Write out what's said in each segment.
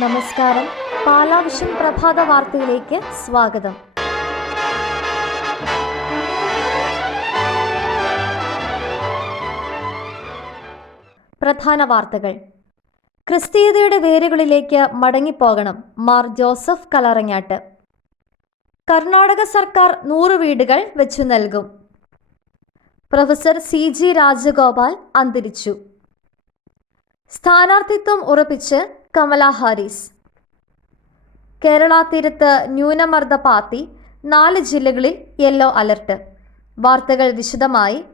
നമസ്കാരം. പാലാവിഷൻ പ്രഭാത വാർത്തയിലേക്ക് സ്വാഗതം. പ്രധാന വാർത്തകൾ. ക്രിസ്തീയതയുടെ വേരുകളിലേക്ക് മടങ്ങിപ്പോകണം മാർ ജോസഫ് കലറങ്ങാട്ട്. കർണാടക സർക്കാർ നൂറ് വീടുകൾ വെച്ചു നൽകും. പ്രൊഫസർ സി ജി രാജഗോപാൽ അന്തരിച്ചു. സ്ഥാനാർത്ഥിത്വം ഉറപ്പിച്ച് കമല ഹാരിസ്. കേരള തീരത്ത് ന്യൂനമർദ്ദ പാത്തി നാല് ജില്ലകളിൽ യെല്ലോ അലർട്ട്. വാർത്തകൾ വിശദമായി.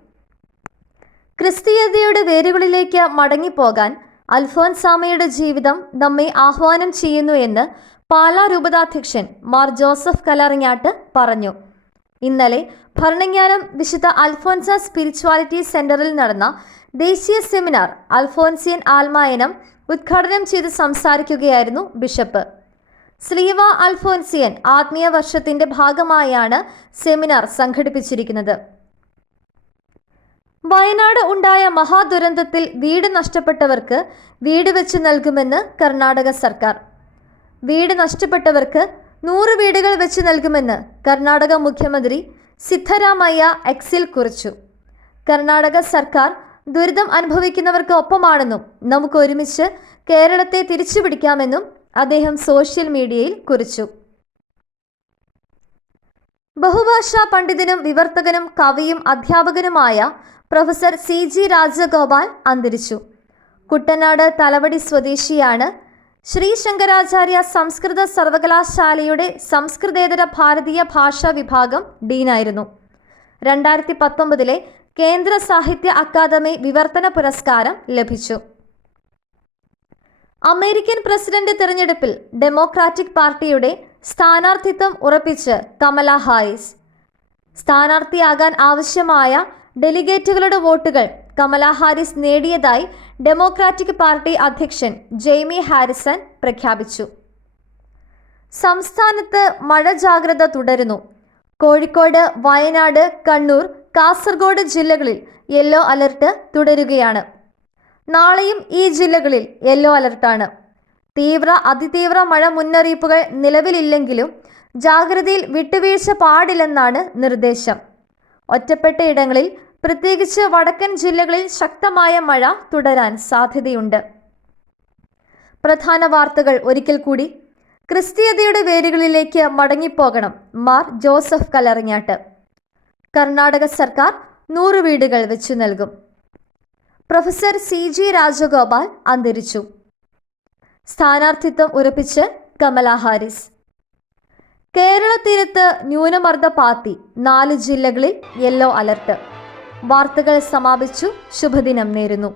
ക്രിസ്തീയതയുടെ വേരുകളിലേക്ക് മടങ്ങിപ്പോകാൻ അൽഫോൻസാമയുടെ ജീവിതം നമ്മെ ആഹ്വാനം ചെയ്യുന്നു എന്ന് പാലാ രൂപതാധ്യക്ഷൻ മാർ ജോസഫ് കലറിങ്ങാട്ട് പറഞ്ഞു. ഇന്നലെ ഭരണജ്ഞാനം വിശുദ്ധ അൽഫോൻസ സ്പിരിച്വാലിറ്റി സെന്ററിൽ നടന്ന ദേശീയ സെമിനാർ അൽഫോൻസിയൻ ആൽമായനം ഉദ്ഘാടനം ചെയ്ത് സംസാരിക്കുകയായിരുന്നു ബിഷപ്പ്. സ്ലീവ അൽഫോൻസിയൻ ആത്മീയ വർഷത്തിന്റെ ഭാഗമായാണ് സെമിനാർ സംഘടിപ്പിച്ചിരിക്കുന്നത്. വയനാട് ഉണ്ടായ മഹാദുരന്തത്തിൽ വീട് നഷ്ടപ്പെട്ടവർക്ക് വീട് വെച്ച് നൽകുമെന്ന് കർണാടക സർക്കാർ. വീട് നഷ്ടപ്പെട്ടവർക്ക് നൂറ് വീടുകൾ വെച്ച് നൽകുമെന്ന് കർണാടക മുഖ്യമന്ത്രി സിദ്ധരാമയ്യ എക്സിൽ കുറിച്ചു. കർണാടക സർക്കാർ ദുരിതം അനുഭവിക്കുന്നവർക്ക് ഒപ്പമാണെന്നും നമുക്ക് ഒരുമിച്ച് കേരളത്തെ തിരിച്ചുപിടിക്കാമെന്നും അദ്ദേഹം സോഷ്യൽ മീഡിയയിൽ കുറിച്ചു. ബഹുഭാഷാ പണ്ഡിതനും വിവർത്തകനും കവിയും അധ്യാപകനുമായ പ്രൊഫസർ സി ജി രാജഗോപാൽ അന്തരിച്ചു. കുട്ടനാട് തലവടി സ്വദേശിയാണ് ശ്രീ ശങ്കരാചാര്യ സംസ്കൃത സർവകലാശാലയുടെ സംസ്കൃതേതര ഭാരതീയ ഭാഷാ വിഭാഗം ഡീനായിരുന്നു. രണ്ടായിരത്തി പത്തൊമ്പതിലെ കേന്ദ്ര സാഹിത്യ അക്കാദമി വിവർത്തന പുരസ്കാരം ലഭിച്ചു. അമേരിക്കൻ പ്രസിഡന്റ് തിരഞ്ഞെടുപ്പിൽ ഡെമോക്രാറ്റിക് പാർട്ടിയുടെ സ്ഥാനാർത്ഥിത്വം ഉറപ്പിച്ച് കമല ഹാരിസ്. സ്ഥാനാർത്ഥിയാകാൻ ആവശ്യമായ ഡെലിഗേറ്റുകളുടെ വോട്ടുകൾ കമല ഹാരിസ് നേടിയതായി ഡെമോക്രാറ്റിക് പാർട്ടി അധ്യക്ഷൻ ജെയ്മി ഹാരിസൺ പ്രഖ്യാപിച്ചു. സംസ്ഥാനത്ത് മഴ ജാഗ്രത തുടരുന്നു. കോഴിക്കോട് വയനാട് കണ്ണൂർ കാസർഗോഡ് ജില്ലകളിൽ യെല്ലോ അലർട്ട് തുടരുകയാണ്. നാളെയും ഈ ജില്ലകളിൽ യെല്ലോ അലർട്ടാണ്. തീവ്ര അതിതീവ്ര മഴ മുന്നറിയിപ്പുകൾ നിലവിലില്ലെങ്കിലും ജാഗ്രതയിൽ വിട്ടുവീഴ്ച പാടില്ലെന്നാണ് നിർദ്ദേശം. ഒറ്റപ്പെട്ട ഇടങ്ങളിൽ പ്രത്യേകിച്ച് വടക്കൻ ജില്ലകളിൽ ശക്തമായ മഴ തുടരാൻ സാധ്യതയുണ്ട്. പ്രധാന വാർത്തകൾ ഒരിക്കൽ കൂടി. ക്രിസ്തീയതയുടെ വേരുകളിലേക്ക് മടങ്ങിപ്പോകണം മാർ ജോസഫ് കലറിഞ്ഞാട്ട് കർണാടക സർക്കാർ നൂറ് വീടുകൾ വെച്ചു നൽകും. പ്രൊഫസർ സി ജി രാജഗോപാൽ അന്തരിച്ചു. സ്ഥാനാർത്ഥിത്വം ഉറപ്പിച്ച് കമല ഹാരിസ്. കേരള തീരത്ത് ന്യൂനമർദ്ദ പാത്തി നാല് ജില്ലകളിൽ യെല്ലോ അലർട്ട്. വാർത്തകൾ സമാപിച്ചു. ശുഭദിനം നേരുന്നു.